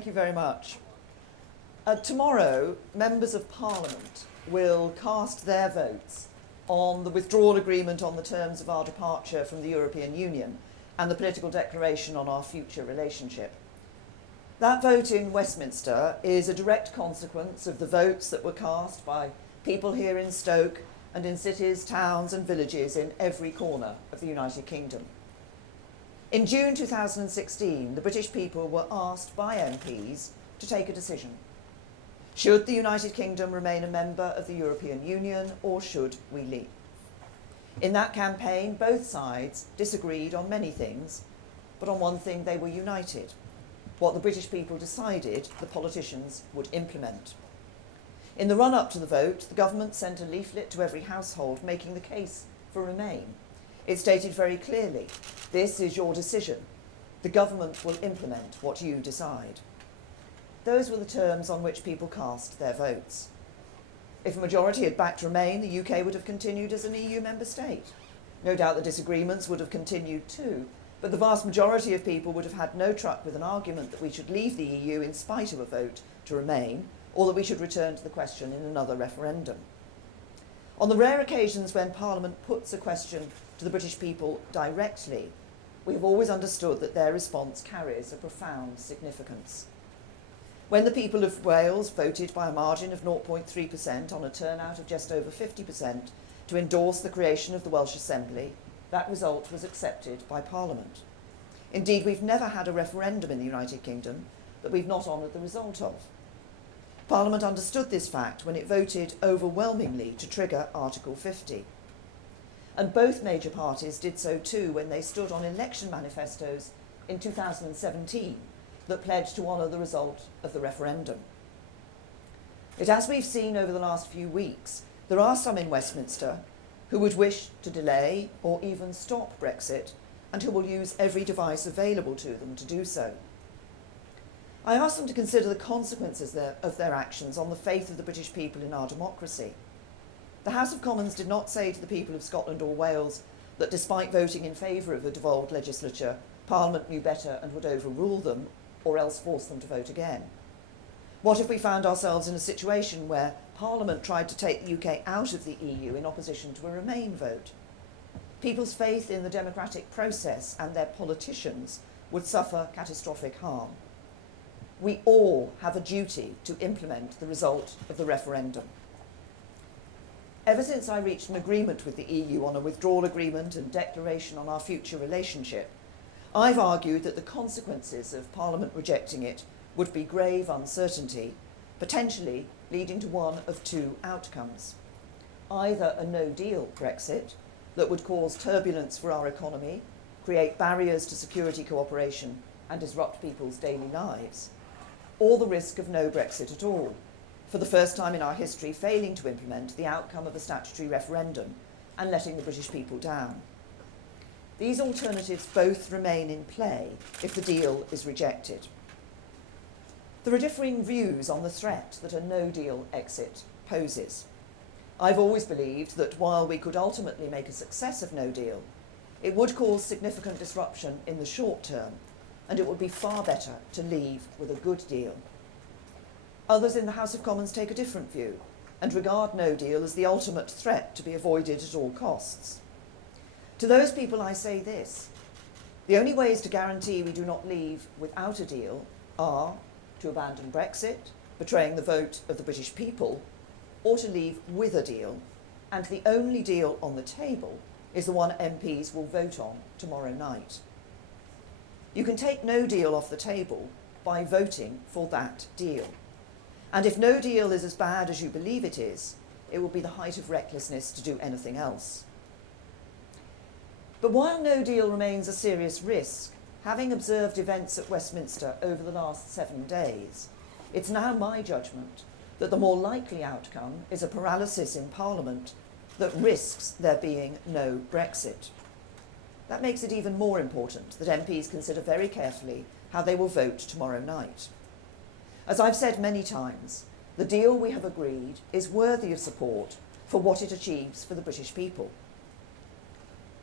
Thank you very much. Tomorrow, members of Parliament will cast their votes on the withdrawal agreement on the terms of our departure from the European Union and the political declaration on our future relationship. That vote in Westminster is a direct consequence of the votes that were cast by people here in Stoke and in cities, towns and villages in every corner of the United Kingdom. In June 2016, the British people were asked by MPs to take a decision. Should the United Kingdom remain a member of the European Union, or should we leave? In that campaign, both sides disagreed on many things, but on one thing they were united. What the British people decided, the politicians would implement. In the run-up to the vote, the government sent a leaflet to every household making the case for Remain. It stated very clearly, this is your decision. The government will implement what you decide. Those were the terms on which people cast their votes. If a majority had backed Remain, the UK would have continued as an EU member state. No doubt the disagreements would have continued too, but the vast majority of people would have had no truck with an argument that we should leave the EU in spite of a vote to remain, or that we should return to the question in another referendum. On the rare occasions when Parliament puts a question to the British people directly, we have always understood that their response carries a profound significance. When the people of Wales voted by a margin of 0.3% on a turnout of just over 50% to endorse the creation of the Welsh Assembly, that result was accepted by Parliament. Indeed, we've never had a referendum in the United Kingdom that we've not honoured the result of. Parliament understood this fact when it voted overwhelmingly to trigger Article 50. And both major parties did so too when they stood on election manifestos in 2017 that pledged to honour the result of the referendum. Yet as we've seen over the last few weeks, there are some in Westminster who would wish to delay or even stop Brexit and who will use every device available to them to do so. I asked them to consider the consequences of their actions on the faith of the British people in our democracy. The House of Commons did not say to the people of Scotland or Wales that despite voting in favour of a devolved legislature, Parliament knew better and would overrule them, or else force them to vote again. What if we found ourselves in a situation where Parliament tried to take the UK out of the EU in opposition to a Remain vote? People's faith in the democratic process and their politicians would suffer catastrophic harm. We all have a duty to implement the result of the referendum. Ever since I reached an agreement with the EU on a withdrawal agreement and declaration on our future relationship, I've argued that the consequences of Parliament rejecting it would be grave uncertainty, potentially leading to one of two outcomes. Either a no-deal Brexit that would cause turbulence for our economy, create barriers to security cooperation and disrupt people's daily lives, or the risk of no Brexit at all, for the first time in our history failing to implement the outcome of a statutory referendum and letting the British people down. These alternatives both remain in play if the deal is rejected. There are differing views on the threat that a no-deal exit poses. I've always believed that while we could ultimately make a success of no deal, it would cause significant disruption in the short term, and it would be far better to leave with a good deal. Others in the House of Commons take a different view and regard no deal as the ultimate threat to be avoided at all costs. To those people I say this: the only ways to guarantee we do not leave without a deal are to abandon Brexit, betraying the vote of the British people, or to leave with a deal, and the only deal on the table is the one MPs will vote on tomorrow night. You can take no deal off the table by voting for that deal. And if no deal is as bad as you believe it will be the height of recklessness to do anything else. But while no deal remains a serious risk, having observed events at Westminster over the last 7 days, it's now my judgment that the more likely outcome is a paralysis in Parliament that risks there being no Brexit. That makes it even more important that MPs consider very carefully how they will vote tomorrow night. As I've said many times, the deal we have agreed is worthy of support for what it achieves for the British people.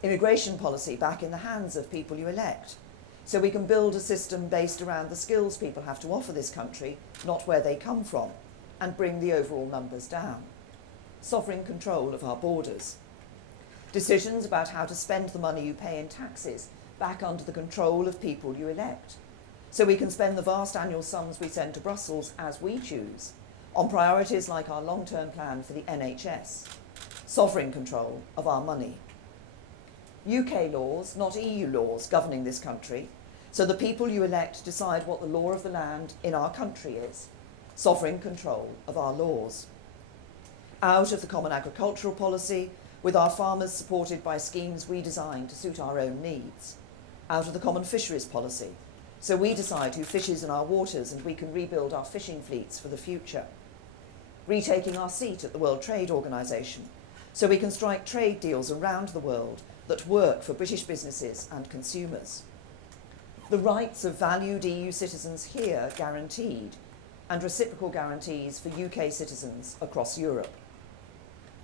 Immigration policy back in the hands of people you elect. so we can build a system based around the skills people have to offer this country, not where they come from, and bring the overall numbers down. Sovereign control of our borders. Decisions about how to spend the money you pay in taxes back under the control of people you elect, so we can spend the vast annual sums we send to Brussels as we choose on priorities like our long-term plan for the NHS. Sovereign control of our money. UK laws, not EU laws, governing this country, so the people you elect decide what the law of the land in our country is. Sovereign control of our laws. Out of the common agricultural policy, with our farmers supported by schemes we design to suit our own needs. Out of the common fisheries policy, so we decide who fishes in our waters and we can rebuild our fishing fleets for the future. Retaking our seat at the World Trade Organization, so we can strike trade deals around the world that work for British businesses and consumers. The rights of valued EU citizens here guaranteed, and reciprocal guarantees for UK citizens across Europe.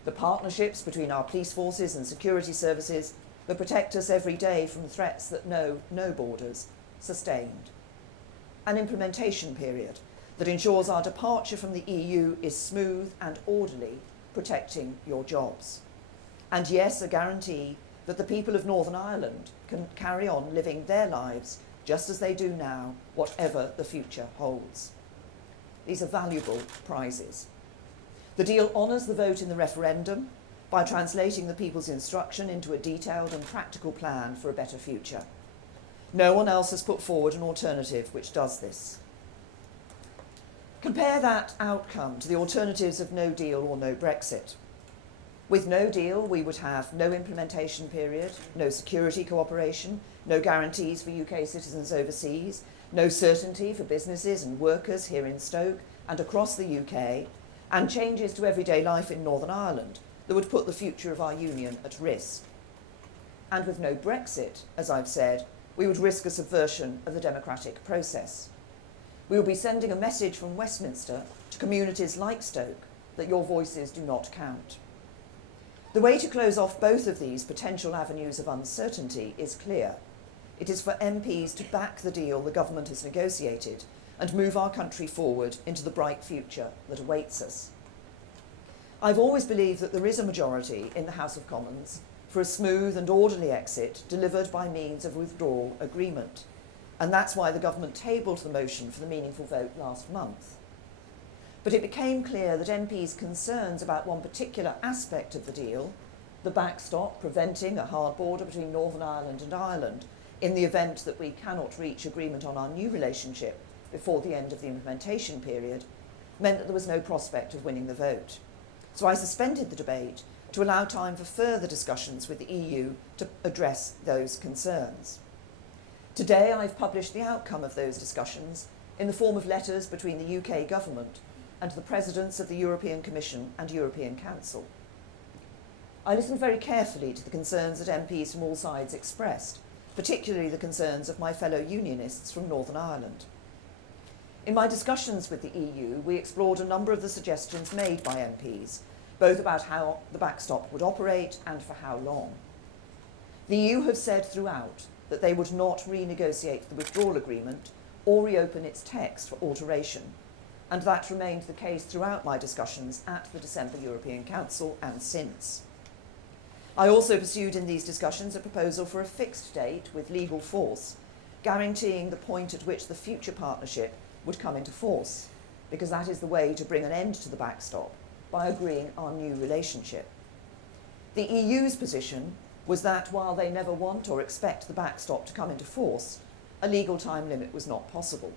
The partnerships between our police forces and security services that protect us every day from threats that know no borders, sustained. An implementation period that ensures our departure from the EU is smooth and orderly, protecting your jobs. And yes, a guarantee that the people of Northern Ireland can carry on living their lives just as they do now, whatever the future holds. These are valuable prizes. The deal honours the vote in the referendum by translating the people's instruction into a detailed and practical plan for a better future. No one else has put forward an alternative which does this. Compare that outcome to the alternatives of no deal or no Brexit. With no deal, we would have no implementation period, no security cooperation, no guarantees for UK citizens overseas, no certainty for businesses and workers here in Stoke and across the UK, and changes to everyday life in Northern Ireland that would put the future of our union at risk. And with no Brexit, as I've said, we would risk a subversion of the democratic process. We will be sending a message from Westminster to communities like Stoke that your voices do not count. The way to close off both of these potential avenues of uncertainty is clear. It is for MPs to back the deal the government has negotiated and move our country forward into the bright future that awaits us. I've always believed that there is a majority in the House of Commons for a smooth and orderly exit delivered by means of withdrawal agreement, and that's why the government tabled the motion for the meaningful vote last month. But it became clear that MPs' concerns about one particular aspect of the deal, the backstop preventing a hard border between Northern Ireland and Ireland in the event that we cannot reach agreement on our new relationship before the end of the implementation period, meant that there was no prospect of winning the vote. So I suspended the debate to allow time for further discussions with the EU to address those concerns. Today I've published the outcome of those discussions in the form of letters between the UK government and the presidents of the European Commission and European Council. I listened very carefully to the concerns that MPs from all sides expressed, particularly the concerns of my fellow unionists from Northern Ireland. In my discussions with the EU, we explored a number of the suggestions made by MPs, both about how the backstop would operate and for how long. The EU have said throughout that they would not renegotiate the withdrawal agreement or reopen its text for alteration, and that remained the case throughout my discussions at the December European Council and since. I also pursued in these discussions a proposal for a fixed date with legal force, guaranteeing the point at which the future partnership would come into force, because that is the way to bring an end to the backstop, by agreeing our new relationship. The EU's position was that while they never want or expect the backstop to come into force, a legal time limit was not possible.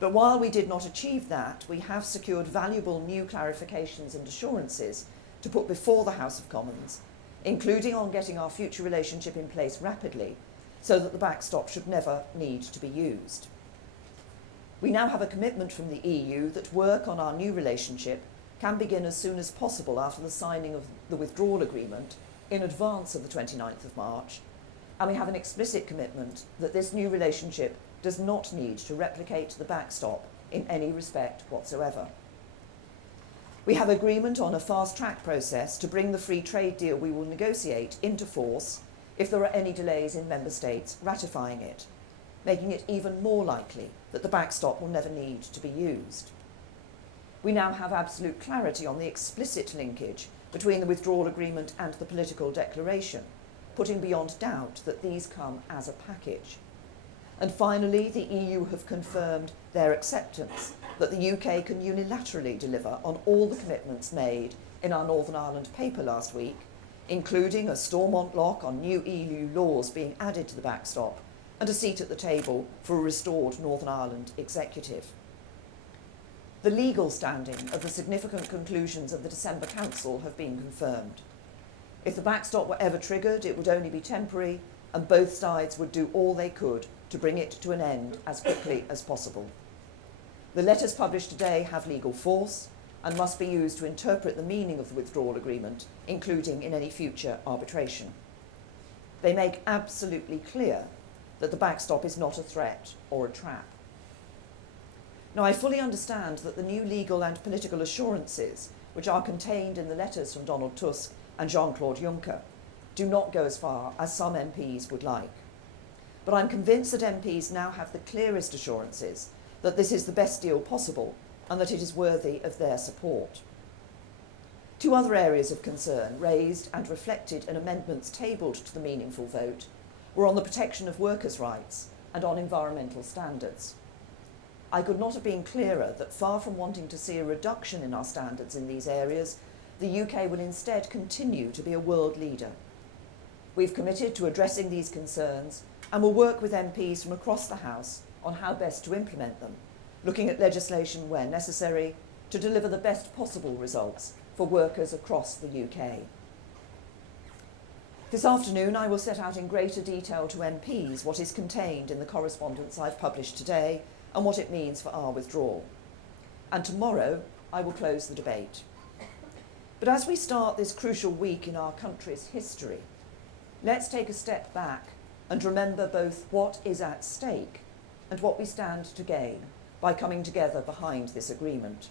But while we did not achieve that, we have secured valuable new clarifications and assurances to put before the House of Commons, including on getting our future relationship in place rapidly, so that the backstop should never need to be used. We now have a commitment from the EU that work on our new relationship can begin as soon as possible after the signing of the withdrawal agreement in advance of the 29th of March, and we have an explicit commitment that this new relationship does not need to replicate the backstop in any respect whatsoever. We have agreement on a fast-track process to bring the free trade deal we will negotiate into force if there are any delays in member states ratifying it, making it even more likely that the backstop will never need to be used. We now have absolute clarity on the explicit linkage between the withdrawal agreement and the political declaration, putting beyond doubt that these come as a package. And finally, the EU have confirmed their acceptance that the UK can unilaterally deliver on all the commitments made in our Northern Ireland paper last week, including a Stormont lock on new EU laws being added to the backstop and a seat at the table for a restored Northern Ireland executive. The legal standing of the significant conclusions of the December Council have been confirmed. If the backstop were ever triggered, it would only be temporary, and both sides would do all they could to bring it to an end as quickly as possible. The letters published today have legal force and must be used to interpret the meaning of the withdrawal agreement, including in any future arbitration. They make absolutely clear that the backstop is not a threat or a trap. Now, I fully understand that the new legal and political assurances, which are contained in the letters from Donald Tusk and Jean-Claude Juncker, do not go as far as some MPs would like. But I'm convinced that MPs now have the clearest assurances that this is the best deal possible and that it is worthy of their support. Two other areas of concern raised and reflected in amendments tabled to the meaningful vote were on the protection of workers' rights and on environmental standards. I could not have been clearer that far from wanting to see a reduction in our standards in these areas, the UK will instead continue to be a world leader. We've committed to addressing these concerns and will work with MPs from across the House on how best to implement them, looking at legislation where necessary to deliver the best possible results for workers across the UK. This afternoon, I will set out in greater detail to MPs what is contained in the correspondence I've published today and what it means for our withdrawal. And tomorrow, I will close the debate. But as we start this crucial week in our country's history, let's take a step back and remember both what is at stake and what we stand to gain by coming together behind this agreement.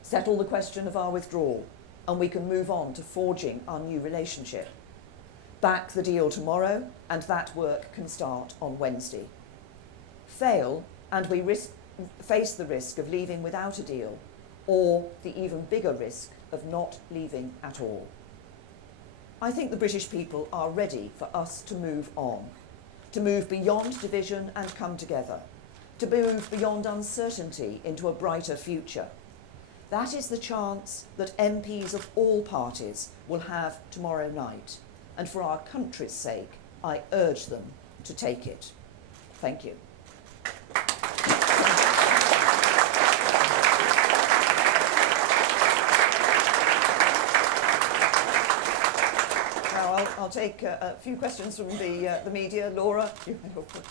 Settle the question of our withdrawal, and we can move on to forging our new relationship. Back the deal tomorrow, and that work can start on Wednesday. Fail, and we face the risk of leaving without a deal, or the even bigger risk of not leaving at all. I think the British people are ready for us to move on, to move beyond division and come together, to move beyond uncertainty into a brighter future. That is the chance that MPs of all parties will have tomorrow night, and for our country's sake, I urge them to take it. Thank you. I'll take a few questions from the media. Laura, you may go first.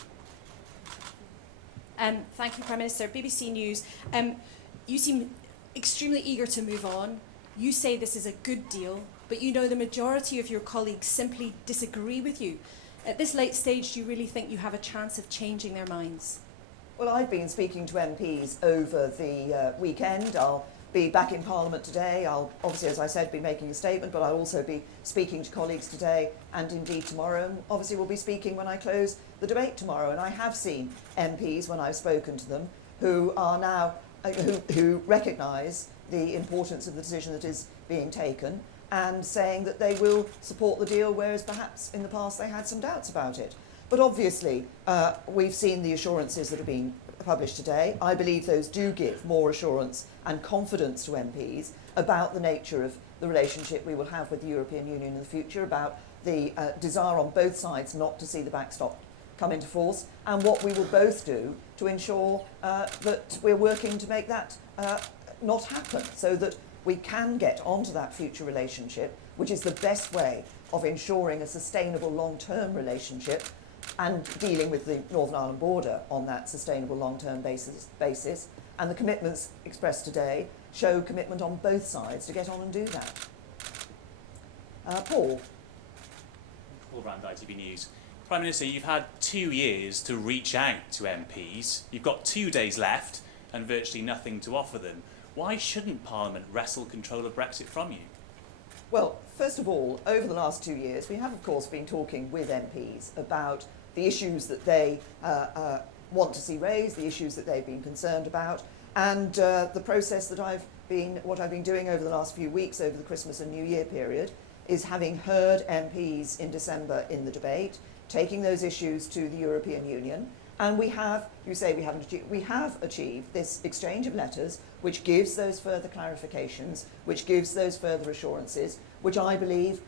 Thank you, Prime Minister. BBC News. You seem extremely eager to move on. You say this is a good deal, but you know the majority of your colleagues simply disagree with you. At this late stage, do you really think you have a chance of changing their minds? Well, I've been speaking to MPs over the weekend. I'll be back in Parliament today. I'll obviously, as I said, be making a statement, but I'll also be speaking to colleagues today and indeed tomorrow. And obviously we'll be speaking when I close the debate tomorrow. And I have seen MPs, when I've spoken to them, who are now, who recognise the importance of the decision that is being taken and saying that they will support the deal, whereas perhaps in the past they had some doubts about it. But obviously, we've seen the assurances that are being published today. I believe those do give more assurance and confidence to MPs about the nature of the relationship we will have with the European Union in the future, about the desire on both sides not to see the backstop come into force, and what we will both do to ensure that we're working to make that not happen, so that we can get onto that future relationship, which is the best way of ensuring a sustainable long-term relationship and dealing with the Northern Ireland border on that sustainable long-term basis. And the commitments expressed today show commitment on both sides to get on and do that. Paul. Paul Rand, ITV News. Prime Minister, you've had 2 years to reach out to MPs. You've got 2 days left and virtually nothing to offer them. Why shouldn't Parliament wrestle control of Brexit from you? Well, first of all, over the last 2 years, we have, of course, been talking with MPs about the issues that they want to see raised, the issues that they've been concerned about, and the process that what I've been doing over the last few weeks, over the Christmas and New Year period, is having heard MPs in December in the debate, taking those issues to the European Union, and we have, you say we haven't achieved, we have achieved this exchange of letters which gives those further clarifications, which gives those further assurances, which I believe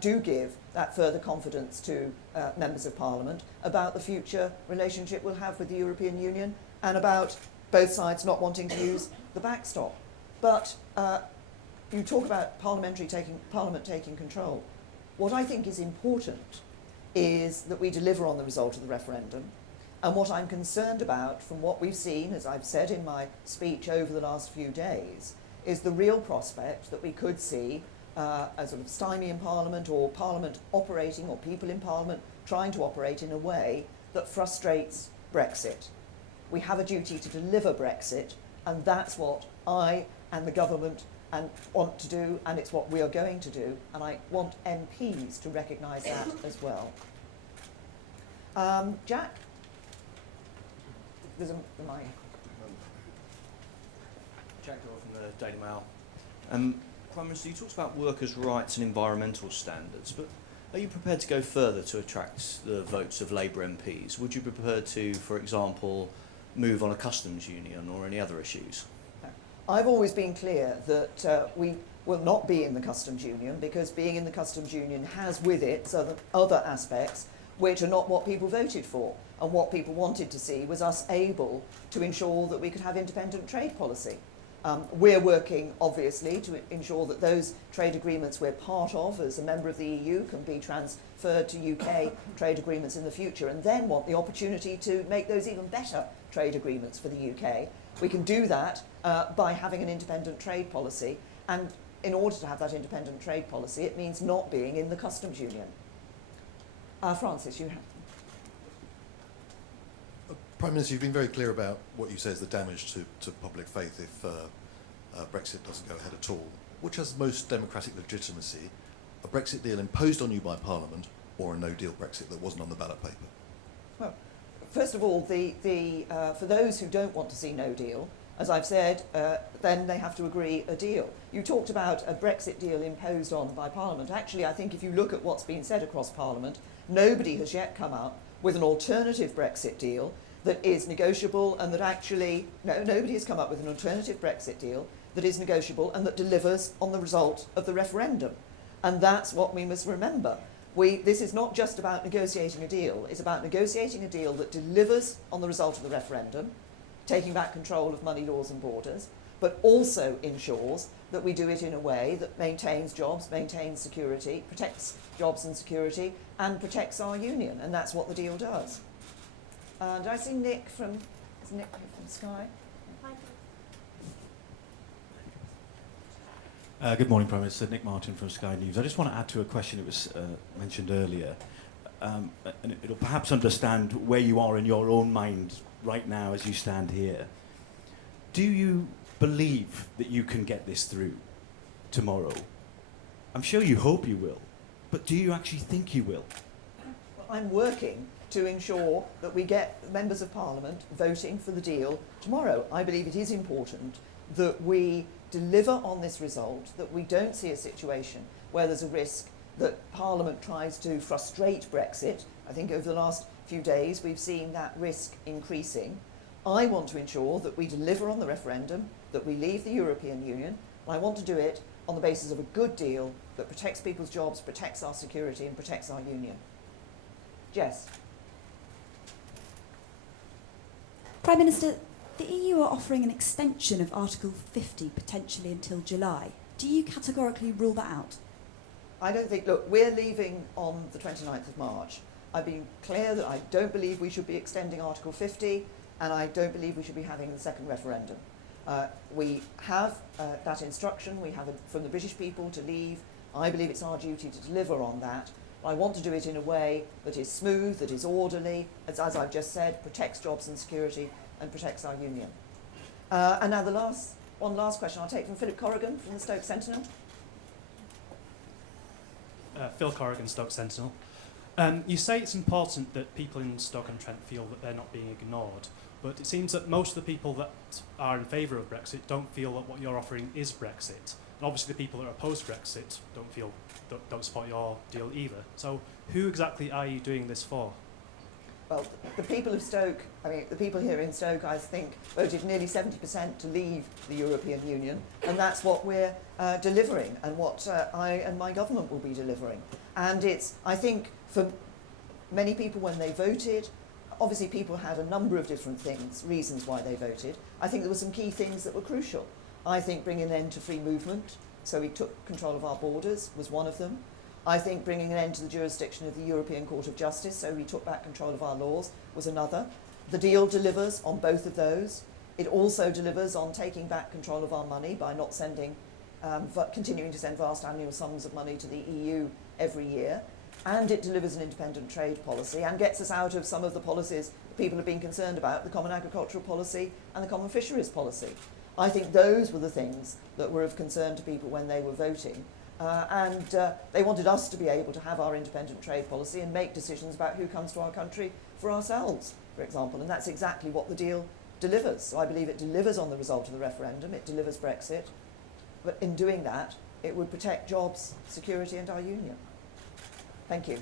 do give that further confidence to members of Parliament about the future relationship we'll have with the European Union and about both sides not wanting to use the backstop. But you talk about Parliament taking control. What I think is important is that we deliver on the result of the referendum. And what I'm concerned about from what we've seen, as I've said in my speech over the last few days, is the real prospect that we could see a sort of stymie in Parliament, or Parliament operating, or people in Parliament trying to operate in a way that frustrates Brexit. We have a duty to deliver Brexit, and that's what I and the government want to do, and it's what we are going to do, and I want MPs to recognise that as well. Jack? There's a mic. Jack Doyle from the Daily Mail. Prime Minister, you talked about workers' rights and environmental standards, but are you prepared to go further to attract the votes of Labour MPs? Would you be prepared to, for example, move on a customs union or any other issues? I've always been clear that we will not be in the customs union, because being in the customs union has with it other aspects which are not what people voted for. And what people wanted to see was us able to ensure that we could have independent trade policy. We're working, obviously, to ensure that those trade agreements we're part of as a member of the EU can be transferred to UK trade agreements in the future, and then want the opportunity to make those even better trade agreements for the UK. We can do that by having an independent trade policy, and in order to have that independent trade policy, it means not being in the customs union. Francis, you have. Prime Minister, you've been very clear about what you say is the damage to public faith if Brexit doesn't go ahead at all. Which has most democratic legitimacy, a Brexit deal imposed on you by Parliament, or a no-deal Brexit that wasn't on the ballot paper? Well, first of all, for those who don't want to see no deal, as I've said, then they have to agree a deal. You talked about a Brexit deal imposed on by Parliament. Actually, I think if you look at what's been said across Parliament, nobody has yet come up with an alternative Brexit deal that is negotiable, and that actually, nobody has come up with an alternative Brexit deal that is negotiable and that delivers on the result of the referendum. And that's what we must remember. This is not just about negotiating a deal, it's about negotiating a deal that delivers on the result of the referendum, taking back control of money, laws and borders, but also ensures that we do it in a way that maintains jobs, maintains security, protects jobs and security, and protects our union, and that's what the deal does. Did I see Nick from Sky? Good morning, Prime Minister. Nick Martin from Sky News. I just want to add to a question that was mentioned earlier, and it'll perhaps understand where you are in your own mind right now as you stand here. Do you believe that you can get this through tomorrow? I'm sure you hope you will, but do you actually think you will? Well, I'm working to ensure that we get members of Parliament voting for the deal tomorrow. I believe it is important that we deliver on this result, that we don't see a situation where there's a risk that Parliament tries to frustrate Brexit. I think over the last few days we've seen that risk increasing. I want to ensure that we deliver on the referendum, that we leave the European Union, and I want to do it on the basis of a good deal that protects people's jobs, protects our security and protects our union. Jess. Prime Minister, the EU are offering an extension of Article 50 potentially until July. Do you categorically rule that out? I don't think, look, we're leaving on the 29th of March. I've been clear that I don't believe we should be extending Article 50, and I don't believe we should be having the second referendum. We have that instruction, we have it from the British people to leave. I believe it's our duty to deliver on that. I want to do it in a way that is smooth, that is orderly, as I've just said, protects jobs and security and protects our union. And now one last question I'll take from Philip Corrigan from the Stoke Sentinel. Phil Corrigan, Stoke Sentinel. You say it's important that people in Stoke-on-Trent feel that they're not being ignored, but it seems that most of the people that are in favour of Brexit don't feel that what you're offering is Brexit. And obviously the people that are opposed to Brexit don't support your deal either. So who exactly are you doing this for? Well, the people of Stoke, I mean, the people here in Stoke, I think, voted nearly 70% to leave the European Union, and that's what we're delivering, and what I and my government will be delivering. And it's, I think, for many people when they voted, obviously people had a number of different things, reasons why they voted. I think there were some key things that were crucial. I think bringing an end to free movement, so we took control of our borders, was one of them. I think bringing an end to the jurisdiction of the European Court of Justice, so we took back control of our laws, was another. The deal delivers on both of those. It also delivers on taking back control of our money by not sending, continuing to send vast annual sums of money to the EU every year. And it delivers an independent trade policy and gets us out of some of the policies people have been concerned about, the common agricultural policy and the common fisheries policy. I think those were the things that were of concern to people when they were voting. And they wanted us to be able to have our independent trade policy and make decisions about who comes to our country for ourselves, for example. And that's exactly what the deal delivers. So I believe it delivers on the result of the referendum, it delivers Brexit. But in doing that, it would protect jobs, security and our union. Thank you.